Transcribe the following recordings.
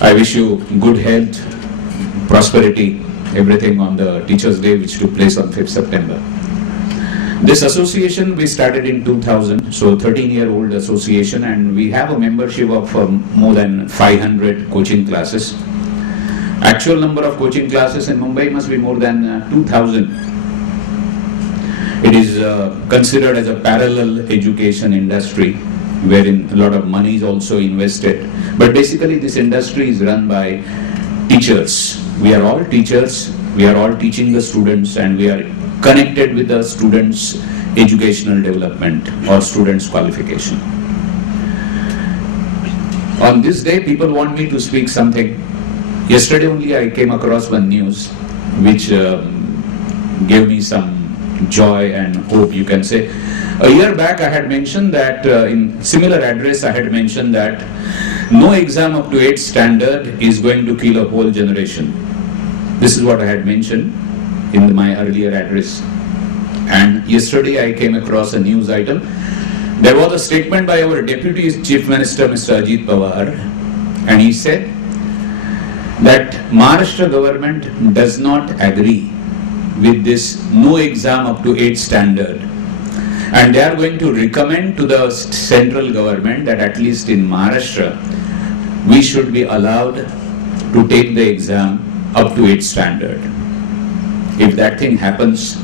I wish you good health, prosperity, everything on the Teachers' Day, which took place on 5th September. This association we started in 2000, so 13-year-old association, and we have a membership of more than 500 coaching classes. Actual number of coaching classes in Mumbai must be more than 2000. It is considered as a parallel education industry wherein a lot of money is also invested. But basically this industry is run by teachers. We are all teachers, we are all teaching the students, and we are connected with the students' educational development or students' qualification. On this day, people want me to speak something. Yesterday only I came across one news which gave me some joy and hope, you can say. A year back I had mentioned that in similar address I had mentioned that no exam up to 8th standard is going to kill a whole generation. This is what I had mentioned in my earlier address. And yesterday I came across a news item. There was a statement by our Deputy Chief Minister, Mr. Ajit Pawar, and he said that Maharashtra government does not agree with this no exam up to 8th standard. And they are going to recommend to the central government that at least in Maharashtra, we should be allowed to take the exam up to 8th standard. If that thing happens,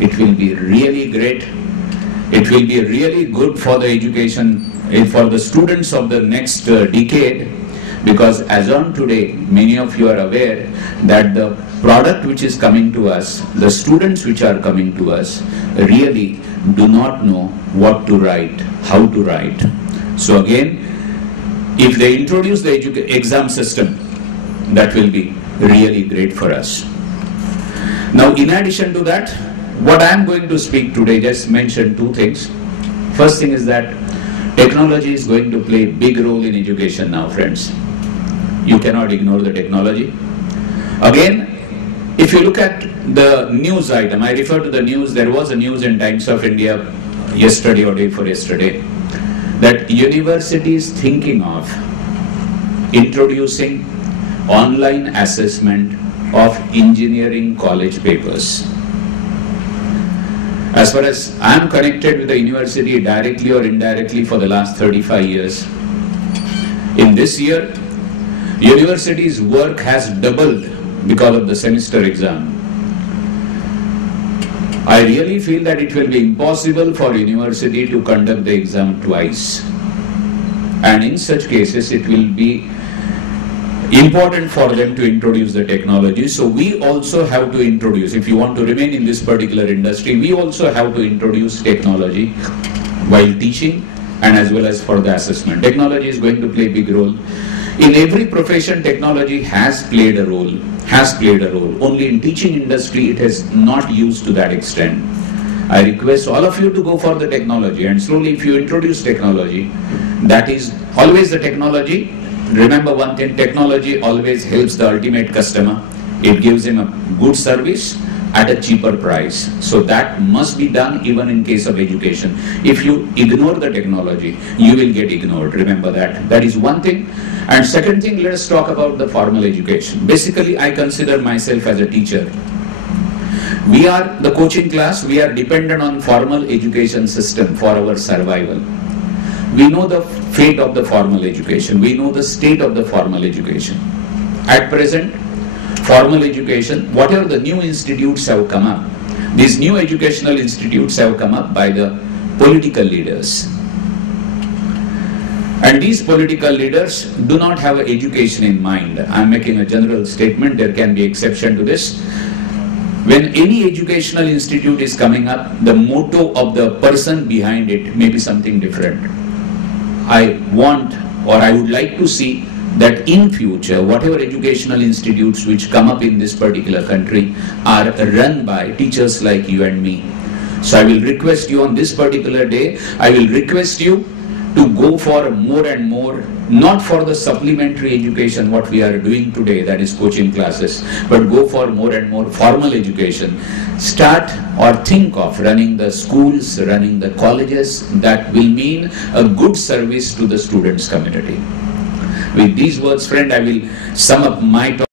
it will be really great. It will be really good for the education, for the students of the next decade, because as on today, many of you are aware that the product which is coming to us, the students which are coming to us, really do not know what to write, how to write. So again, if they introduce the exam system, that will be really great for us. Now, in addition to that, what I am going to speak today, just mention two things. First thing is that technology is going to play a big role in education now, friends. You cannot ignore the technology. Again, if you look at the news item, I refer to the news, there was a news in Times of India yesterday or day before yesterday, that university is thinking of introducing online assessment of engineering college papers. As far as I am connected with the university directly or indirectly for the last 35 years, in this year, university's work has doubled because of the semester exam. I really feel that it will be impossible for university to conduct the exam twice. And in such cases, it will be important for them to introduce the technology. So we also have to introduce, if you want to remain in this particular industry, we also have to introduce technology while teaching and as well as for the assessment. Technology is going to play a big role. In every profession, technology has played a role. Only in teaching industry, it has not used to that extent. I request all of you to go for the technology, and slowly if you introduce technology, that is always the technology. Remember one thing, technology always helps the ultimate customer. It gives him a good service at a cheaper price. So that must be done even in case of education. If you ignore the technology, you will get ignored. Remember that. That is one thing. And second thing, let us talk about the formal education. Basically, I consider myself as a teacher. We are the coaching class, we are dependent on formal education system for our survival. We know the fate of the formal education. We know the state of the formal education. At present, formal education, whatever the new institutes have come up, these new educational institutes have come up by the political leaders. And these political leaders do not have education in mind. I am making a general statement, there can be exception to this. When any educational institute is coming up, the motto of the person behind it may be something different. I want, or I would like to see that in future, whatever educational institutes which come up in this particular country are run by teachers like you and me. So I will request you on this particular day, I will request you to go for more and more, not for the supplementary education what we are doing today, that is coaching classes, but go for more and more formal education. Start or think of running the schools, running the colleges. That will mean a good service to the students' community. With these words, friend, I will sum up my talk.